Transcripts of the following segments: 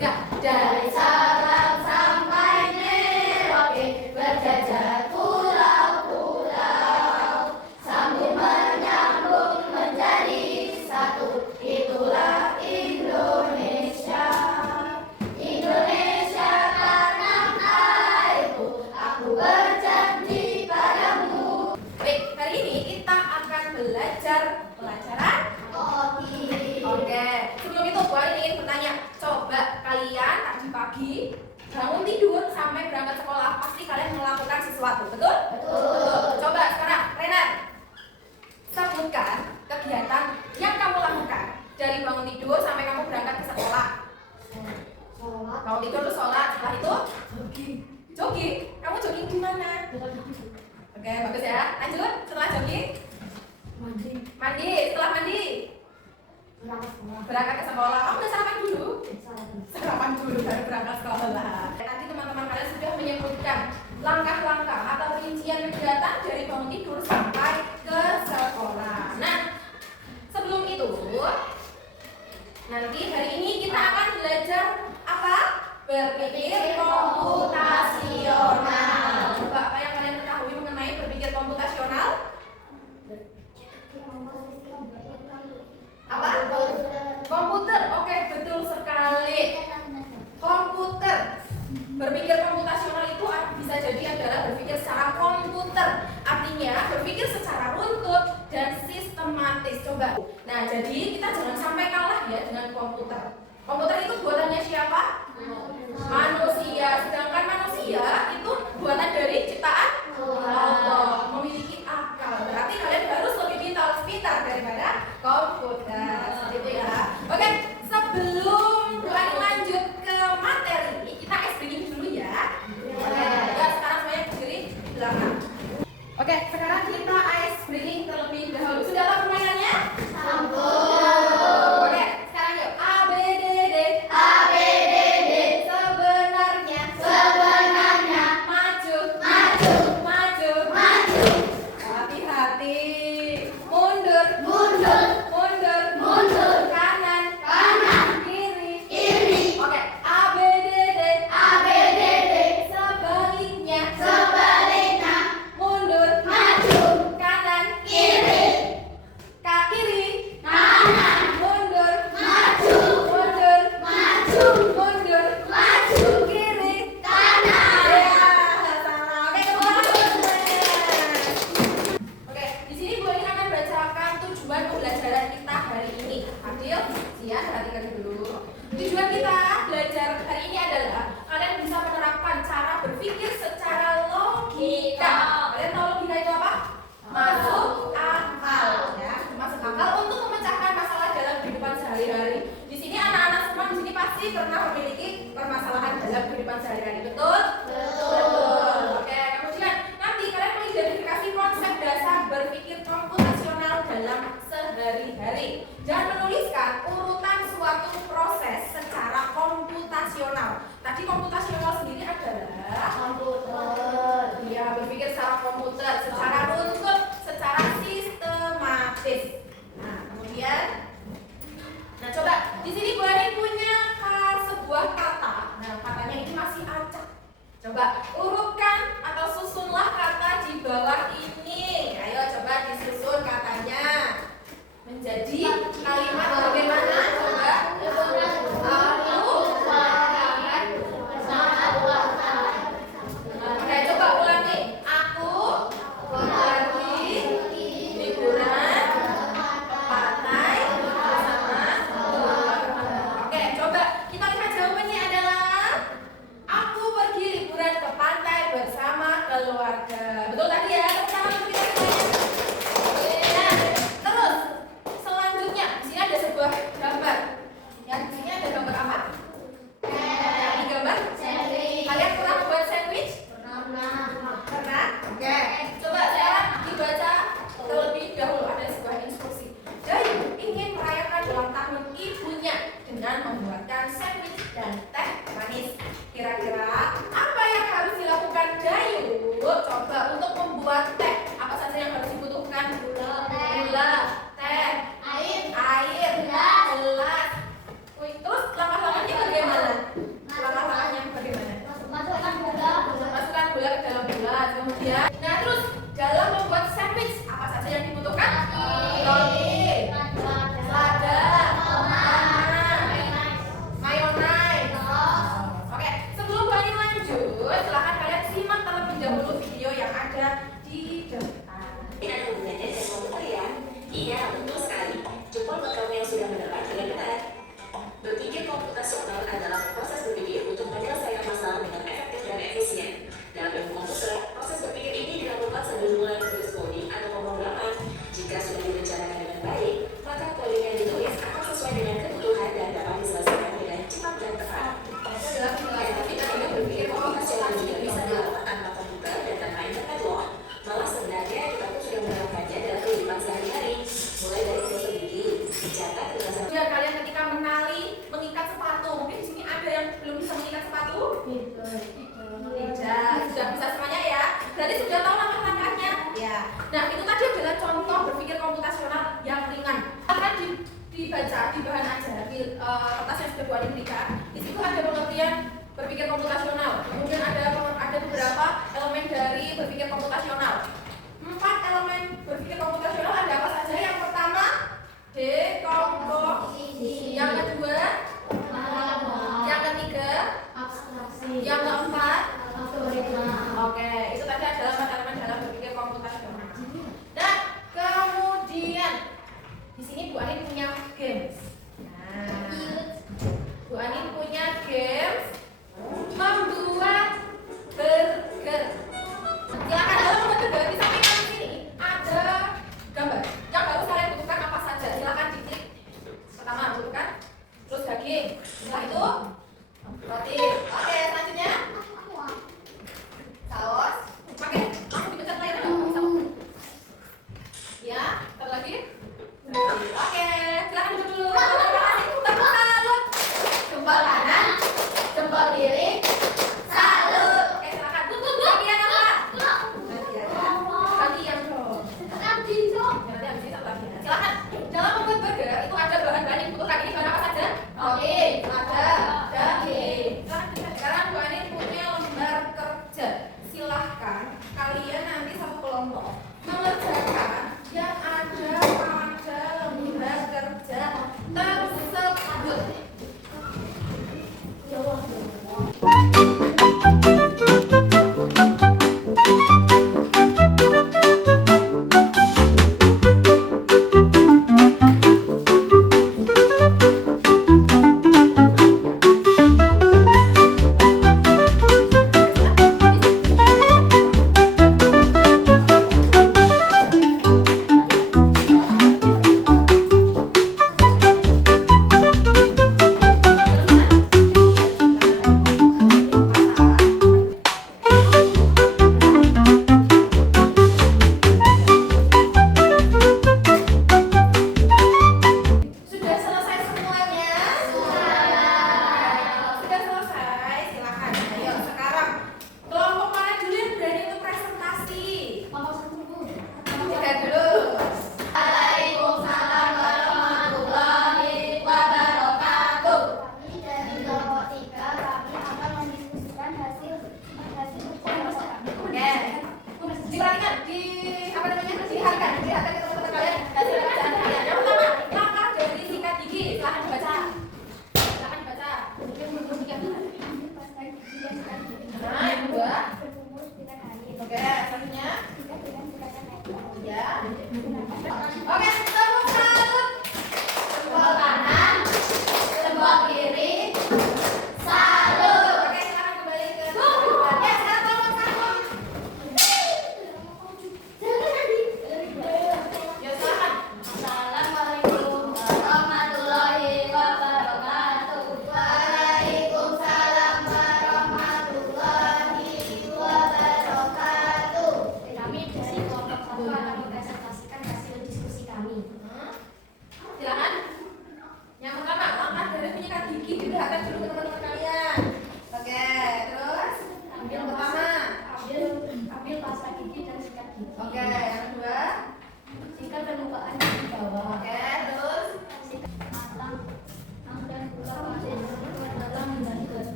Gak dari Sabang sampai Merauke, berjajah pulau-pulau, sambung menyambung menjadi satu. Itulah Indonesia. Indonesia tanah airku, aku berjanji padamu. Baik, hari ini kita akan belajar pelajaran Oke, sebelum itu gue ingin bertanya, coba kalian tadi pagi bangun tidur sampai berangkat sekolah, pasti kalian melakukan sesuatu, betul? Betul. Coba sekarang, Renan, sebutkan kegiatan yang kamu lakukan dari bangun tidur sampai kamu berangkat ke sekolah. Bangun tidur terus sholat, setelah itu jogging. Kamu jogging di mana? Oke, bagus ya. Lanjut, setelah jogging mandi. Setelah mandi berangkat ke sekolah. Kamu udah sarapan dulu? Sarapan dulu baru berangkat sekolah. Tadi teman-teman kalian sudah menyebutkan langkah-langkah atau rincian kegiatan dari bangun tidur sampai ke sekolah. Nah, sebelum itu, nanti hari ini kita akan belajar apa? Berpikir komputasional. Coba apa yang kalian ketahui mengenai berpikir komputasional? Apa? Komputer. Oke, betul sekali. Komputer. Berpikir komputasional itu bisa jadi adalah berpikir secara komputer. Artinya berpikir secara runtut dan sistematis. Coba. Nah, jadi kita jangan sampai kalah ya dengan komputer. Komputer itu buatannya siapa? Manusia. Sedangkan manusia itu buatan dari ciptaan Allah, memiliki akal. Berarti kalian harus lebih pintar daripada komputer. Seperti itu ya. Oke, sebelum lanjut ke materi, kita explaining dulu ya. Oke, ya sekarang semuanya berdiri di belakang. Oke, sekarang kita ice breaking terlebih dahulu. Sudah tahu permainannya? Sampun. Oke, sekarang yuk. A B D D. A B D D. Sebenarnya. Sebenarnya. Maju. Maju. Maju. Maju. Hati-hati. Mundur. Mundur. Mundur. Mundur. Kanan. Kanan. Kiri. Kiri. Oke, A B D D. A B D D. Sebaliknya. Sebaliknya. Mundur. Maju. Kanan. Kiri. Kiri. Kanan. Mundur. Maju. Mundur. Maju. Mundur. Maju. Kiri. Kanan. Ya, salah. Oke, kembali. Oke, di sini Bu Ain akan bacakan tujuan pembelajaran kita hari ini. Adil, Sian, perhatikan dulu. Tujuan kita belajar hari ini adalah kalian bisa menerapkan cara berpikir secara logika. Kalian tahu logika itu apa? Masuk akal, ya. Masuk akal untuk memecahkan masalah dalam kehidupan sehari-hari. Di sini anak-anak semua di sini pasti pernah memiliki permasalahan dalam kehidupan sehari-hari, betul? Betul. Oke, kemudian nanti kalian mengidentifikasi konsep dasar berpikir komputasional dalam sehari-hari. Jangan menuliskan urutan suatu proses secara komputasional. Tadi komputasional sendiri adalah komputer. Iya, berpikir secara komputer, secara runtut, secara sistematis. Nah, kemudian, nah coba di sini Bu Ani punya sebuah kata. Nah, katanya ini masih acak. Coba urutkan atau susunlah kata di bawah ini. Ayo coba disusun katanya menjadi kalimat bagaimana? Coba. Oke, coba ulangi. Aku pergi Tidak. Sudah bisa semuanya ya. Berarti sudah tahu langkah-langkahnya. Ya. Nah, itu tadi adalah contoh berpikir komputasional yang ringan. Akan dibaca di bahan ajar di kertas yang sudah Bu Ani berikan. Di situ ada pengertian berpikir komputasional. Kemudian ada beberapa elemen dari berpikir komputasional. 4 elemen berpikir komputasional ada apa saja? Yang pertama, dekomposisi. Yang kedua, yang ketiga, yang keempat, oke, itu tadi adalah 4 elemen dalam berpikir komputasional. Dan kemudian di sini Bu Ani punya games. Nah, Bu Ani punya games membuat burger. Silakan dalam membuat burger di samping kanan sini ada gambar. Yang harus kalian butuhkan apa saja? Silakan diklik. Pertama butuhkan, terus daging. Setelah itu roti. Oke, selanjutnya saus. Oke, langsung dipencet lagi kan? Ya, ntar lagi. Oke, silakan duduk dulu. Terima kasih. Tepuk salut. Jempol kanan, jempol kiri. Salut. Oke, silakan. Tutup bagian apa? Bagian dong. Nanti habis itu bagian. Silakan. Dalam membuat burger itu ada bahan-bahan yang dibutuhkan. Ini bahan apa saja? Oke, ada daging. Silakan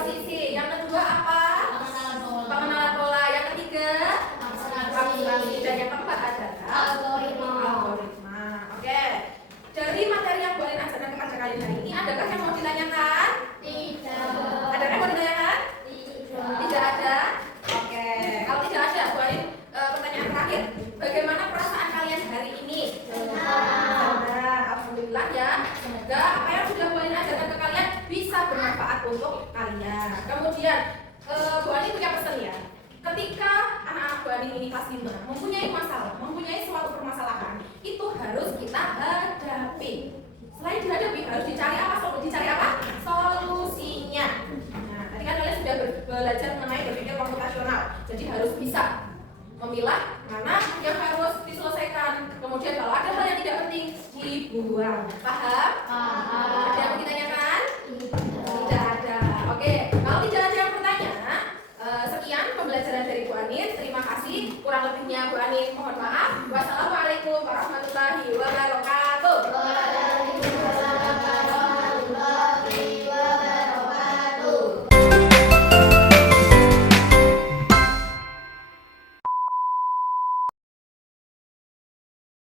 Komposisi. Yang kedua apa? Pengenalan pola. Yang ketiga abstraksi. Dan yang keempat adalah algoritma. Oke. Dari materi yang boleh ajarkan kepada kalian hari ini, adakah yang mau ditanyakan? Ada yang mau ditanyakan? Tidak ada. Oke. Kalau tidak ada, boleh pertanyaan terakhir. Bagaimana perasaan kalian hari ini? Alhamdulillah ya. Semoga apa yang sudah boleh ajarkan ke kalian bisa bermanfaat untuk kalian. Kemudian Bu Ani punya pesan ya. Ketika anak-anak Bu Ani ini kelas 5 mempunyai masalah, mempunyai suatu permasalahan, itu harus kita hadapi. Selain dihadapi, harus dicari apa? Dicari apa? Solusinya. Nah, tadi kan kalian sudah belajar mengenai berpikir komputasional. Jadi harus bisa memilah mana yang harus diselesaikan. Kemudian kalau ada hal yang tidak penting, dibuang. Paham? Ada yang mau ditanyakan? Tidak ada. Oke, kalau tidak ada yang bertanya, sekian pembelajaran dari Bu Anin. Terima kasih. Kurang lebihnya Bu Anin mohon maaf.